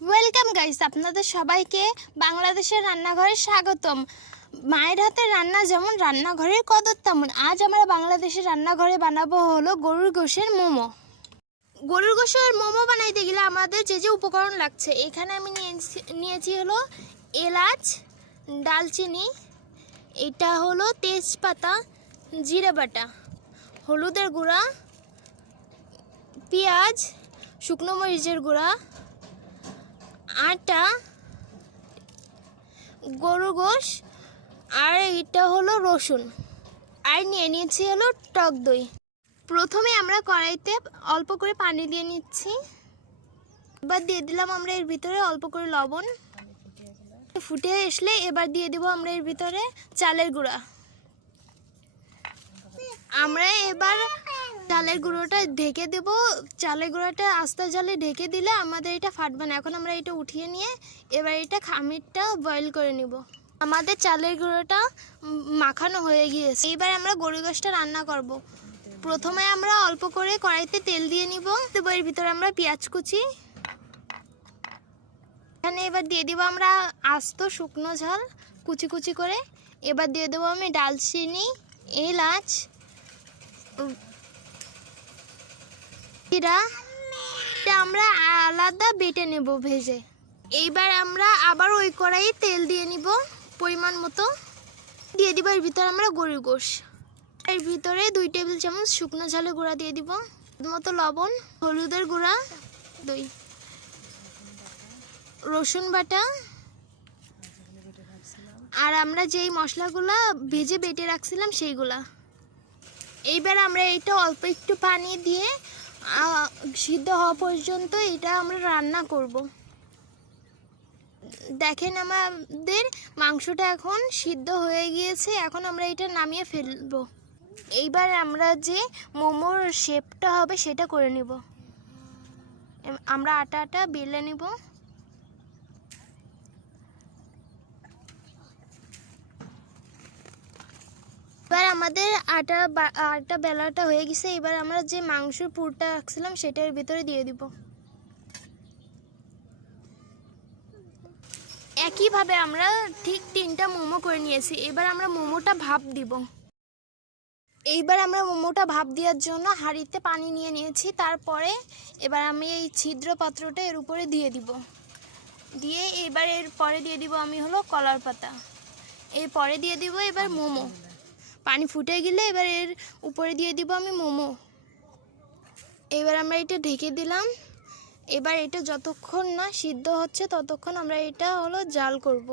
Welcome guys, আপনাদের সবাইকে বাংলাদেশের রান্নাঘরে স্বাগতম। মায়ের হাতের রান্না যেমন রান্নাঘরের কদর তেমন। আজ আমরা বাংলাদেশের রান্নাঘরে বানাবো হলো গরুর গোশের মোমো। গরুর গোশের মোমো বানাইতে গেলে আমাদের যে যে উপকরণ লাগছে, এখানে আমি নিয়েছি হলো এলাচ, ডালচিনি, এটা হলো তেজপাতা, জিরে বাটা, হলুদের গুঁড়া, পেঁয়াজ, শুকনো মরিচের গুঁড়া, আটা, গরুর গোশ, আর এটা হলো রসুন, আর নিয়ে নিয়েছি হলো টক দই। প্রথমে আমরা কড়াইতে অল্প করে পানি দিয়ে নিচ্ছি। এবার দিয়ে দিলাম আমরা এর ভিতরে অল্প করে লবণ। ফুটে আসলে এবার দিয়ে দেবো আমরা এর ভিতরে চালের গুঁড়া। আমরা এবার চালের গুঁড়োটা ঢেকে দেব। চালের গুঁড়োটা আস্তে জালে ঢেকে দিলে আমাদের এটা ফাটবে না। এখন আমরা এটা উঠিয়ে নিয়ে এবার এটা খামিরটা বয়েল করে নিব। আমাদের চালের গুঁড়োটা মাখানো হয়ে গিয়েছে। এইবার আমরা গরুর গোশটা রান্না করব। প্রথমে আমরা অল্প করে কড়াইতে তেল দিয়ে নিব। এর ভিতরে আমরা পেঁয়াজ কুচি, এখানে এবার দিয়ে দিব আমরা আস্ত শুকনো ঝাল কুচি কুচি করে। এবার দিয়ে দেবো আমি ডালচিনি, এলাচ, জিরা, আমরা আলাদা বেটে নেব ভেজে। এইবার আমরা আবার ওই কড়াইয়ে তেল দিয়ে নিব পরিমাণ মতো। দিয়ে দিব এর ভিতরে আমরা গরুর গোশ। এর ভিতরে 2 টেবিল চামচ শুকনো ঝালের গুঁড়া দিয়ে দিব, মতো লবণ, হলুদের গুঁড়া, দই, রসুন বাটা, আর আমরা যেই মশলাগুলো ভেজে বেটে রাখছিলাম সেইগুলা। এইবার আমরা এটা অল্প একটু পানি দিয়ে সিদ্ধ হওয়া পর্যন্ত এটা আমরা রান্না করব। দেখেন আমাদের মাংসটা এখন সিদ্ধ হয়ে গিয়েছে। এখন আমরা এটা নামিয়ে ফেলবো। এইবার আমরা যে মোমোর শেপটা হবে সেটা করে নিব। আমরা আটা বেলে নিব। এবার আমাদের আটা বেলাটা হয়ে গেছে। এবার আমরা যে মাংসের পুরটা রাখছিলাম সেটার ভিতরে দিয়ে দিব। একইভাবে আমরা ঠিক 3টা মোমো করে নিয়েছি। এবার আমরা মোমোটা ভাপ দিব। এইবার আমরা মোমোটা ভাপ দেওয়ার জন্য হাঁড়িতে পানি নিয়ে নিয়েছি। তারপরে এবার আমি এই ছিদ্র পাত্রটা এর উপরে দিয়ে দিব। দিয়ে এবার এর পরে দিয়ে দিব আমি হলো কলার পাতা। এরপরে দিয়ে দিব এবার মোমো। পানি ফুটে গেলে এবার এর উপরে দিয়ে দিব আমি মোমো। এবার আমরা এটা ঢেকে দিলাম। এবার এটা যতক্ষণ না সিদ্ধ হচ্ছে ততক্ষণ আমরা এটা হলো জাল করব।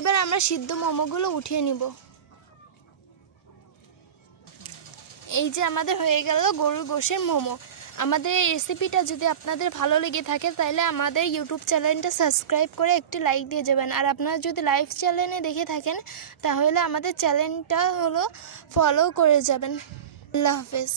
এবার আমরা সিদ্ধ মোমোগুলো উঠিয়ে নিব। এই যে আমাদের হয়ে গেল গরুর গোশের মোমো। আমাদের এই রেসিপিটা যদি আপনাদের ভালো লেগে থাকে তাহলে আমাদের ইউটিউব চ্যানেলটা সাবস্ক্রাইব করে একটি লাইক দিয়ে যাবেন। আর আপনারা যদি লাইভ চ্যানেলে দেখে থাকেন তাহলে আমাদের চ্যানেলটা হলো ফলো করে যাবেন। আল্লাহ হাফেজ।